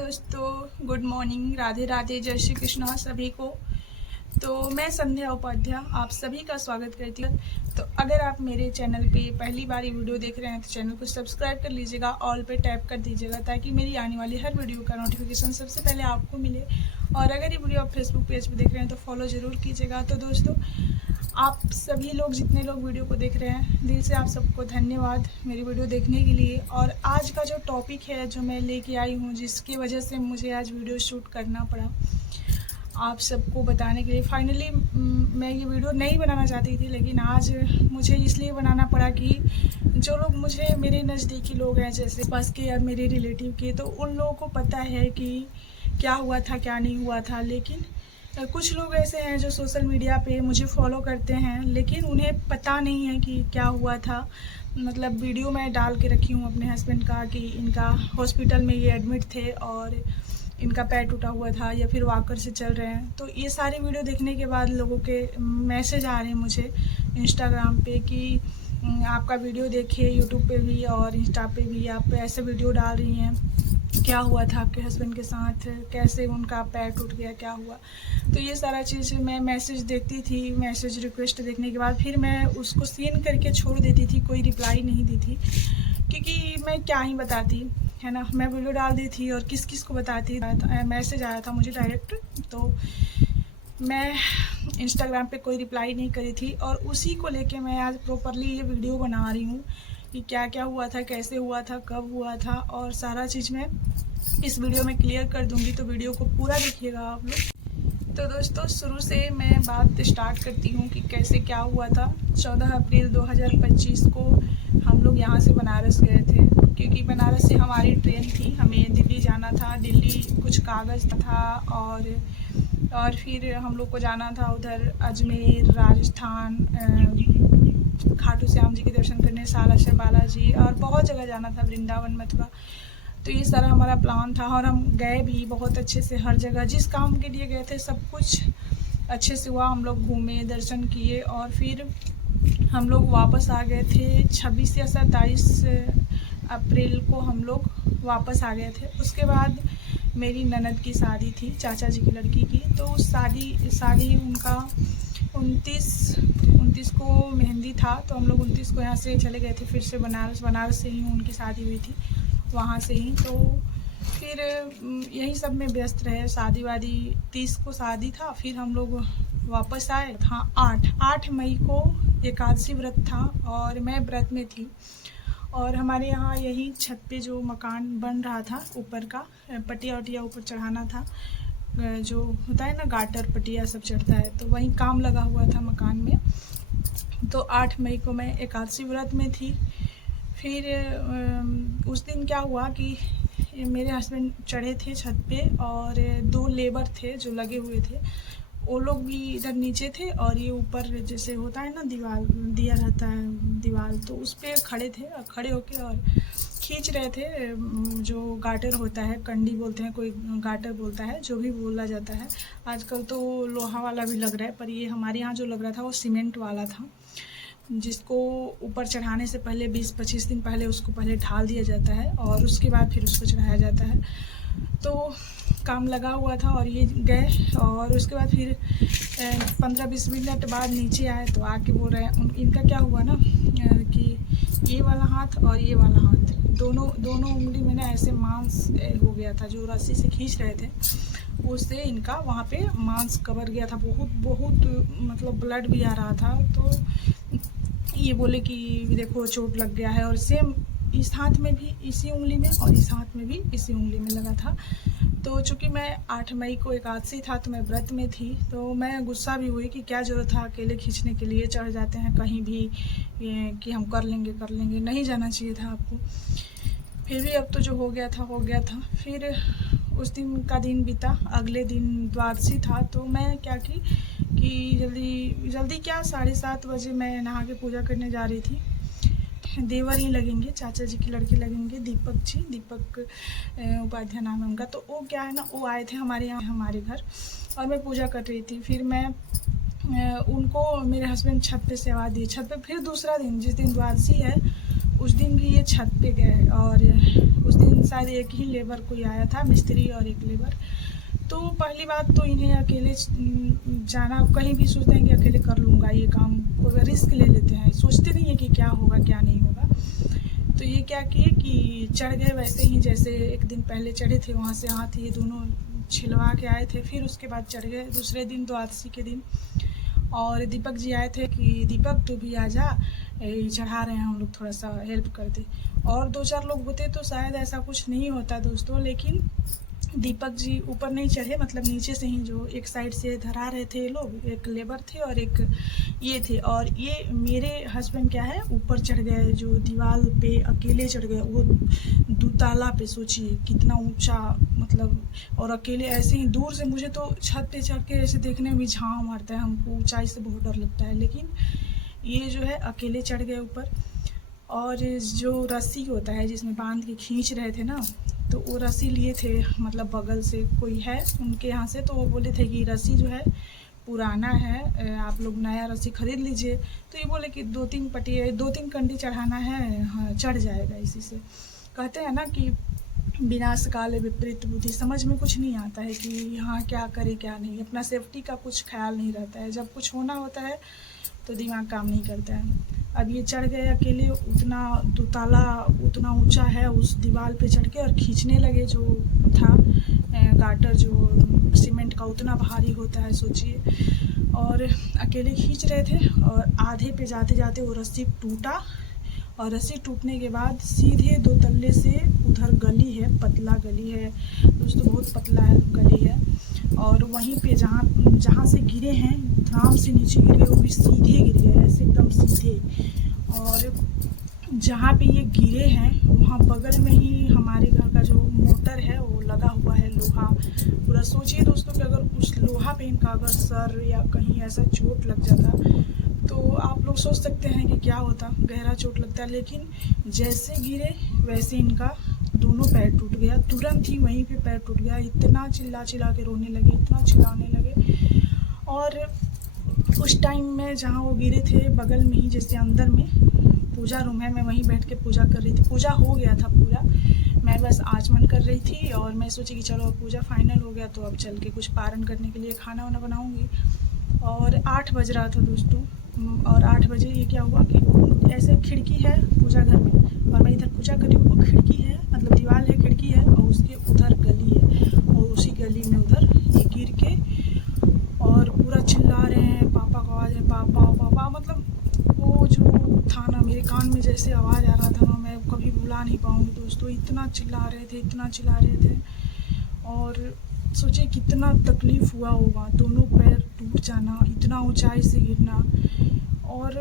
दोस्तों, good morning, Radhe Radhe, जय श्री कृष्णा सभी को। तो मैं संध्या उपाध्याय आप सभी का स्वागत करती हूँ। तो अगर आप मेरे चैनल पे पहली बार ये वीडियो देख रहे हैं तो चैनल को सब्सक्राइब कर लीजिएगा, ऑल पे टैप कर दीजिएगा ताकि मेरी आने वाली हर वीडियो का नोटिफिकेशन सबसे पहले आपको मिले। और अगर ये वीडियो आप फेसबुक पेज पर देख रहे हैं तो फॉलो ज़रूर कीजिएगा। तो दोस्तों, आप सभी लोग जितने लोग वीडियो को देख रहे हैं, दिल से आप सबको धन्यवाद मेरी वीडियो देखने के लिए। और आज का जो टॉपिक है जो मैं लेके आई हूँ, जिसकी वजह से मुझे आज वीडियो शूट करना पड़ा आप सबको बताने के लिए। फाइनली मैं ये वीडियो नहीं बनाना चाहती थी, लेकिन आज मुझे इसलिए बनाना पड़ा कि जो लोग मुझे मेरे नज़दीकी लोग हैं, जैसे पास के या मेरे रिलेटिव के, तो उन लोगों को पता है कि क्या हुआ था क्या नहीं हुआ था। लेकिन कुछ लोग ऐसे हैं जो सोशल मीडिया पे मुझे फॉलो करते हैं, लेकिन उन्हें पता नहीं है कि क्या हुआ था। मतलब वीडियो मैं डाल के रखी हूँ अपने हस्बैंड का कि इनका हॉस्पिटल में ये एडमिट थे और इनका पैर टूटा हुआ था या फिर वॉकर से चल रहे हैं। तो ये सारी वीडियो देखने के बाद लोगों के मैसेज आ रहे हैं मुझे इंस्टाग्राम पे कि आपका वीडियो देखिए, यूट्यूब पे भी और इंस्टा पे भी आप ऐसे वीडियो डाल रही हैं, क्या हुआ था आपके हस्बैंड के साथ, कैसे उनका पैर टूट गया, क्या हुआ। तो ये सारा चीज़ मैं मैसेज देखती थी, मैसेज रिक्वेस्ट देखने के बाद फिर मैं उसको सीन करके छोड़ देती थी, कोई रिप्लाई नहीं दी थी, क्योंकि मैं क्या ही बताती, है ना। मैं वीडियो डाल दी थी और किस किस को बताती। मैसेज आया था मुझे डायरेक्ट, तो मैं इंस्टाग्राम पे कोई रिप्लाई नहीं करी थी और उसी को लेके मैं आज प्रॉपरली ये वीडियो बना रही हूँ कि क्या क्या हुआ था, कैसे हुआ था, कब हुआ था, और सारा चीज़ मैं इस वीडियो में क्लियर कर दूंगी। तो वीडियो को पूरा देखिएगा आप लोग। तो दोस्तों, शुरू से मैं बात स्टार्ट करती हूँ कि कैसे क्या हुआ था। 14 अप्रैल 2025 को हम लोग यहाँ से बनारस गए थे, क्योंकि बनारस से हमारी ट्रेन थी, हमें दिल्ली जाना था। दिल्ली कुछ कागज़ था और फिर हम लोग को जाना था उधर अजमेर, राजस्थान, खाटू श्याम जी के दर्शन करने, सालासर बालाजी, और बहुत जगह जाना था, वृंदावन, मथुरा। तो ये सारा हमारा प्लान था और हम गए भी बहुत अच्छे से। हर जगह जिस काम के लिए गए थे सब कुछ अच्छे से हुआ। हम लोग घूमे, दर्शन किए और फिर हम लोग वापस आ गए थे। 26 या 27 अप्रैल को हम लोग वापस आ गए थे। उसके बाद मेरी ननद की शादी थी, चाचा जी की लड़की की। तो उस शादी उनका 29 को मेहंदी था, तो हम लोग 29 को यहाँ से चले गए थे फिर से बनारस से ही उनकी शादी हुई थी, वहाँ से ही। तो फिर यही सब में व्यस्त रहे, शादी वादी। 30 को शादी था, फिर हम लोग वापस आए। हाँ, 8 मई को एकादशी व्रत था और मैं व्रत में थी। और हमारे यहाँ यही छत पे जो मकान बन रहा था, ऊपर का पटिया वटिया ऊपर चढ़ाना था, जो होता है ना गाटर पटिया सब चढ़ता है, तो वहीं काम लगा हुआ था मकान में। तो 8 मई को मैं एकादशी व्रत में थी। फिर उस दिन क्या हुआ कि मेरे हस्बैंड चढ़े थे छत पे और 2 लेबर थे जो लगे हुए थे, वो लोग भी इधर नीचे थे और ये ऊपर जैसे होता है ना दीवार दिया रहता है दीवार, तो उस पर खड़े थे और खड़े होके और खींच रहे थे। जो गाटर होता है, कंडी बोलते हैं, कोई गाटर बोलता है, जो भी बोला जाता है। आजकल तो लोहा वाला भी लग रहा है, पर ये हमारे यहाँ जो लग रहा था वो सीमेंट वाला था, जिसको ऊपर चढ़ाने से पहले 20-25 दिन पहले उसको पहले ढाल दिया जाता है और उसके बाद फिर उसको चढ़ाया जाता है। तो काम लगा हुआ था और ये गए और उसके बाद फिर 15-20 मिनट बाद नीचे आए तो आके बोल रहे हैं, इनका क्या हुआ ना कि ये वाला हाथ और ये वाला हाथ दोनों उंगली में ना ऐसे मांस हो गया था, जो रस्सी से खींच रहे थे उससे इनका वहाँ पे मांस कवर गया था, बहुत मतलब ब्लड भी आ रहा था। तो ये बोले कि देखो चोट लग गया है, और सेम इस हाथ में भी इसी उंगली में और इस हाथ में भी इसी उंगली में लगा था। तो चूँकि मैं 8 मई को एकादशी था तो मैं व्रत में थी, तो मैं गुस्सा भी हुई कि क्या ज़रूरत था अकेले खींचने के लिए, चढ़ जाते हैं कहीं भी कि हम कर लेंगे, नहीं जाना चाहिए था आपको। फिर भी अब तो जो हो गया था। फिर उस दिन का दिन बीता, अगले दिन द्वादशी था। तो मैं क्या की कि जल्दी क्या 7:30 बजे मैं नहा के पूजा करने जा रही थी। देवर ही लगेंगे, चाचा जी की लड़के लगेंगे, दीपक उपाध्याय नाम है उनका। तो वो क्या है ना, वो आए थे हमारे यहाँ हमारे घर और मैं पूजा कर रही थी। फिर मैं उनको, मेरे हस्बैंड छत पे से आवाज़ दी, छत पे। फिर दूसरा दिन, जिस दिन द्वादशी है उस दिन भी ये छत पे गए और उस दिन शायद एक ही लेबर कोई आया था, मिस्त्री और एक लेबर। तो पहली बात तो इन्हें अकेले जाना, कहीं भी सोचते हैं कि अकेले कर लूँगा ये काम, कोई रिस्क ले लेते हैं, सोचते नहीं है कि क्या होगा क्या नहीं होगा। तो ये क्या किए कि चढ़ गए वैसे ही जैसे एक दिन पहले चढ़े थे, वहाँ से हाथ ये दोनों छिलवा के आए थे, फिर उसके बाद चढ़ गए दूसरे दिन द्वादशी के दिन। और दीपक जी आए थे कि दीपक तू भी आ जा, चढ़ा रहे हैं हम लोग, थोड़ा सा हेल्प कर दे। और 2-4 लोग होते तो शायद ऐसा कुछ नहीं होता दोस्तों, लेकिन दीपक जी ऊपर नहीं चढ़े, मतलब नीचे से ही जो एक साइड से धरा रहे थे ये लोग, एक लेबर थे और एक ये थे। और ये मेरे हस्बैंड क्या है ऊपर चढ़ गए, जो दीवार पे अकेले चढ़ गए, वो दुताला पे, सोचिए कितना ऊंचा, मतलब और अकेले ऐसे ही दूर से। मुझे तो छत पे चढ़ के ऐसे देखने में भी झांव मारता है, हमको ऊंचाई से बहुत डर लगता है, लेकिन ये जो है अकेले चढ़ गए ऊपर। और जो रस्सी होता है जिसमें बांध के खींच रहे थे ना, तो वो रस्सी लिए थे, मतलब बगल से कोई है उनके यहाँ से, तो वो बोले थे कि रस्सी जो है पुराना है, आप लोग नया रस्सी खरीद लीजिए। तो ये बोले कि 2-3 कंडी चढ़ाना है, हाँ चढ़ जाएगा इसी से। कहते हैं ना कि विनाश काल विपरीत बुद्धि, समझ में कुछ नहीं आता है कि हाँ क्या करे क्या नहीं, अपना सेफ्टी का कुछ ख्याल नहीं रहता है। जब कुछ होना होता है तो दिमाग काम नहीं करता है। अब ये चढ़ गए अकेले, उतना दुताला उतना ऊंचा है, उस दीवार पे चढ़ के और खींचने लगे, जो था गाटर जो सीमेंट का उतना भारी होता है सोचिए, और अकेले खींच रहे थे। और आधे पे जाते जाते वो रस्सी टूटा, और रस्सी टूटने के बाद सीधे 2 तल्ले से उधर गली है, पतला गली है दोस्तों, बहुत पतला है गली है। और वहीं पे जहाँ से गिरे हैं, आराम से नीचे गिर गए, वो भी सीधे गिर गए ऐसे एकदम सीधे। और जहाँ पे ये गिरे हैं वहाँ बगल में ही हमारे घर का जो मोटर है वो लगा हुआ है, लोहा पूरा। सोचिए दोस्तों कि अगर उस लोहा पे इनका अगर सर या कहीं ऐसा चोट लग जाता तो आप लोग सोच सकते हैं कि क्या होता, गहरा चोट लगता है। लेकिन जैसे गिरे वैसे इनका दोनों पैर टूट गया, तुरंत ही वहीं पे पैर टूट गया। इतना चिल्ला के रोने लगे, इतना चिल्लाने लगे। और उस टाइम में जहाँ वो गिरे थे बगल में ही, जैसे अंदर में पूजा रूम है, मैं वहीं बैठ के पूजा कर रही थी। पूजा हो गया था पूरा, मैं बस आचमन कर रही थी और मैं सोची कि चलो अब पूजा फाइनल हो गया तो अब चल के कुछ पारण करने के लिए खाना वाना बनाऊंगी। और 8 बज रहा था दोस्तों, और 8 बजे ये क्या हुआ कि ऐसे खिड़की है पूजा घर में, और मैं इधर पूजा कर रही हूँ, खिड़की है, मतलब दीवार है, खिड़की है, और उसके उधर गली है, और उसी गली में उधर ये गिर के और पूरा चिल्ला रहे हैं, पापा का आवाज़ है, पापा पापा, मतलब वो जो था ना मेरे कान में जैसे आवाज़ आ रहा था ना, मैं कभी भुला नहीं पाऊँगी दोस्तों। इतना चिल्ला रहे थे, इतना चिल्ला रहे थे। और सोचिए कितना तकलीफ़ हुआ होगा, दोनों पैर टूट जाना, इतना ऊंचाई से गिरना। और